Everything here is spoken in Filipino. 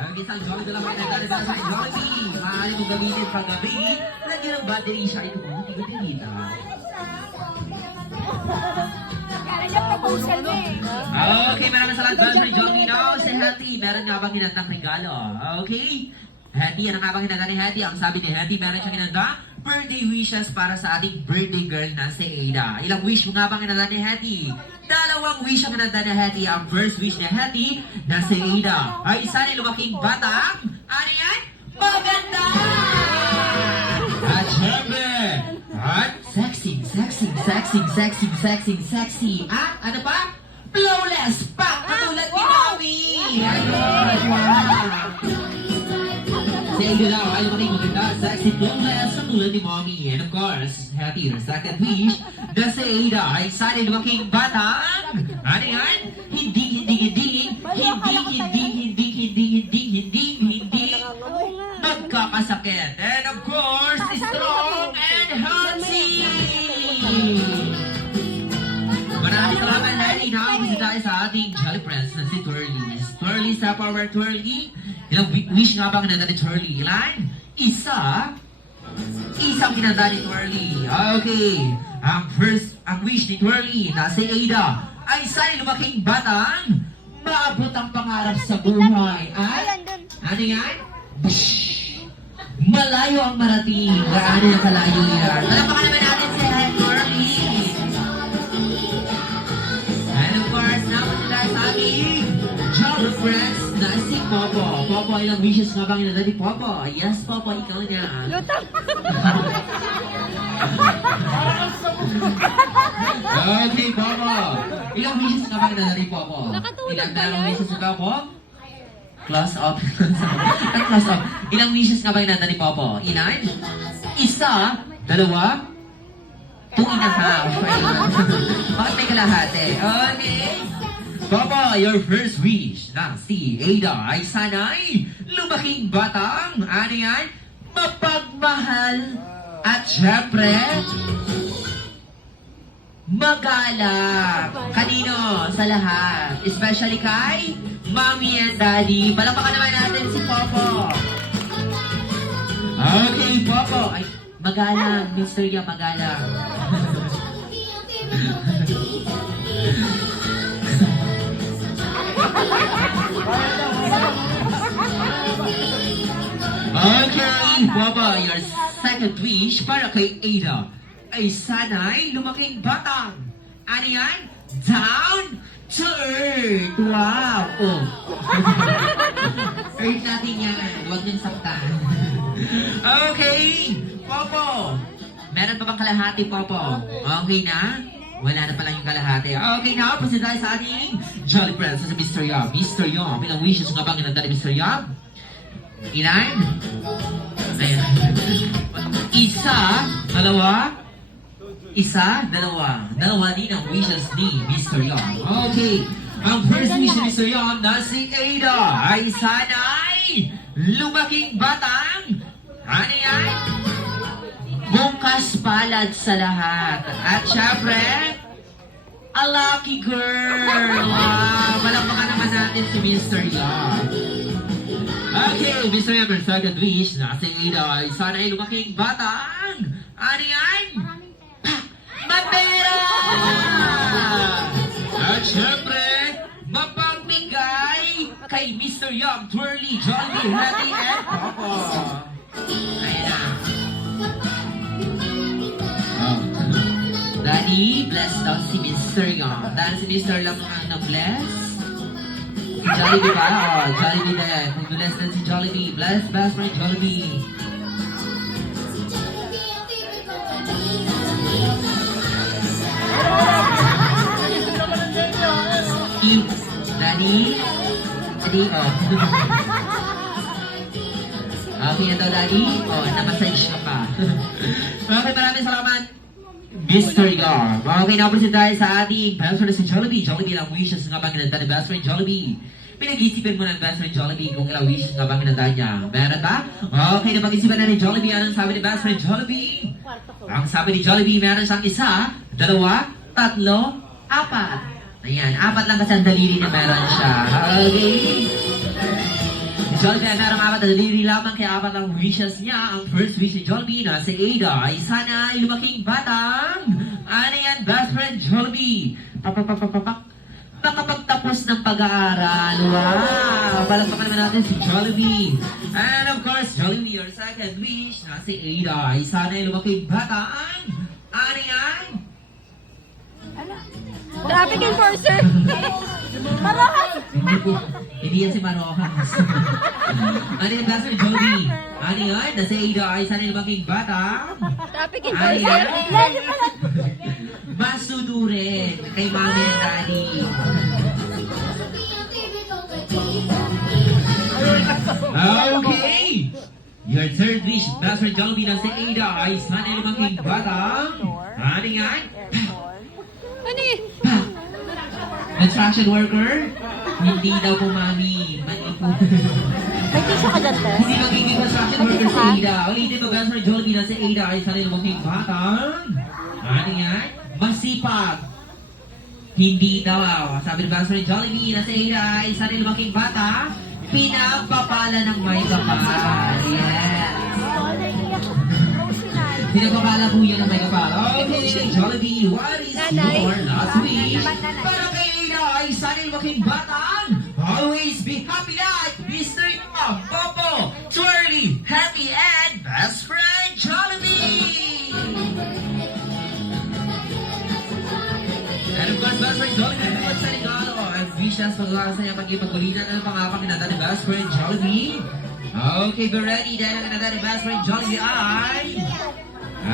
Ang isang Jollibee na lang magandang sa Jollibee. Maaari mong gamitin paggabi. Lagyan ng battery siya ito kung hindi dito. Kaya niya proposal niya eh. Okay, maraming salamat sa Jollibee. Now, si Hetty, meron nga bang hinandang regalo? Okay? Hetty, ano nga bang hinanda ni Hetty? Ang sabi ni Hetty, meron siyang hinanda birthday wishes para sa ating birthday girl na si Ada. Ilang wish mo nga bang hinanda ni Hetty? Dalawang wish ang hinanda ni Hetty. Ang first wish ni Hetty na si Ada ay sana lumaking batang, ano yan? Maganda! At syempre, at sexy. At ano pa? Flawless pa! Katulad ni Mami! Si Ada daw ay lumaking maganda, sexy, flawless, katulad ni Mami. And of course, Happy, your second wish na si Ada ay sana lumaking batang, ano yan? Hindi magkakasakit. And of course, strong and healthy! Maraming salamat, Harry. Nakakabisi tayo sa ating Jolly Friends na si Twirly. Twirly, sa power Twirly. Ilang wish nga bang kinanda ni Twirly? Ilan? Isang kinanda ni Twirly. Okay. Ang wish ni Twirly na si Ada ay sana lumaking batang maabot ang pangarap sa buhay. At ano yan? Malayo ang marating. Gaano yung kalayo yan? Malapakan naman natin si Twirly. And of course, naman sila sa ating Jolly Friends na si Popo. Popo, ilang wishes nga bang inadali Popo? Yes, Popo, ikaw niya. Lutang. Okay, Popo. Ilang wishes nga bang inadali Popo? Nakatulog Ilang ba dalawang yan? wishes nga Popo? Close up. Close up. Ilang wishes nga bang inadali Popo? Ilan? Isa, dalawa, 2 and a half. Bakit may kalahati? Okay. Papa, your first wish na si Ada ay sana'y lumaking batang, ano yan? Mapagmahal at syempre, magalak. Kanino? Sa lahat. Especially kay Mommy and Daddy. Palakpakan naman natin si Popo. Okay, Popo. Ay, magalang. Mr. Ya, magalang. Okay, Baba, your second wish para kay Ada ay sana'y lumaking batang. Ano yan? Down to earth. Wow! Oh. Earth natin yan. Huwag niyong saktan. Okay, Popo. Meron pa bang kalahati, Popo? Okay na? Wala na pala yung kalahati. Okay na, present tayo sa ating Jolly Friends sa Mr. Yob. Mr. Yob, ilang wishes nga bang inanda ni Mr. Yob? Ilan? Ayan. Dalawa din ang wishes ni Mr. Yob. Okay. Ang first wish ni Mr. Yob na si Ada ay sana'y lumaking batang. Ano yan? Bukas palad sa lahat. At syempre, a lucky girl. Wow, malakpakan naman natin si Mr. Yob. Okay, Mr. Yob, your second wish na si Ada ay sana ay lumaking batang. Ano yan? Mapera! At syempre, mapagbigay kay Mr. Yob, Twirly, Jolly, Hattie, and Popo. Ayan na. Daddy, bless daw si Mr. Young. Dahil si Mr. lang ang na-bless. Si Jollibee ba? Oh, Jollibee din. Bless din si Jollibee. Bless friend Jollibee. Daddy? Daddy, oh. Okay na daw, Daddy? Oh, na-massage ka pa. Okay, maraming salamat. Mr. Yar. Okay, na-present tayo sa ating best friend si Jollibee. Jollibee, ilang wishes nga bang inanda ni best friend Jollibee? Pinag-isipin mo ng best friend Jollibee kung ilang wishes nga bang inanda niya. Meron ba? Okay, napag-isipan na ni Jollibee. Anong sabi ni best friend Jollibee? Ang sabi ni Jollibee, meron siyang isa, dalawa, tatlo, apat. Ayan, apat lang kasi ang daliri na meron siya. Okay. Jollibee ang narang-apat na daliri lamang kaya apat ang wishes niya. Ang first wish ni Jollibee na si Ada ay sana ay lumaking batang. Ano yan, best friend Jollibee? Nakapagtapos ng pag-aaral. Wow! Palagpakan naman natin si Jollibee. And of course, Jollibee, your second wish na si Ada ay sana ay lumaking batang. Ano yan? Traffic enforcer. Marokas. Hindi yan si Marokas. Ano yan, best friend Jollibee? Ano yan? Na si Ada ay sana ay lumaking batang. Traffic Ano enforcer. yan? Lagi pala. Masunurin kay mami and daddy. Okay! Your third wish, best friend Jollibee na si Ada ay sana ay lumaking batang. Ano yan? Ano eh? Construction worker? Hindi daw po mami. Mali po. May tissue ka dyan, Tess? Hindi magiging construction worker si Ada. Ulitin mo, best friend Jollibee na si Ada ay sana ay lumaking batang. Ano yan? Masipag. Hindi daw. Sabi ni best friend Jollibee na si Ada ay sana ay lumaking bata. Pinagpapala ng may kapal. Yes. Pinagpapala po yan ng may kapal. Okay, Jollibee, what is your last wish? Para kay Ada ay sana ay lumaking batang. Always be happy like Mr. Yom, Popo, Twirly, Happy, and best friend Jollibee! And of course, best friend Jollibee, naman sa regalo. Ang wishes pagkakasa niya pag-ipagkulitan ng pangapang kinata ni best friend Jollibee. Okay, we're ready. Dahil ang kinata ni best friend Jollibee ay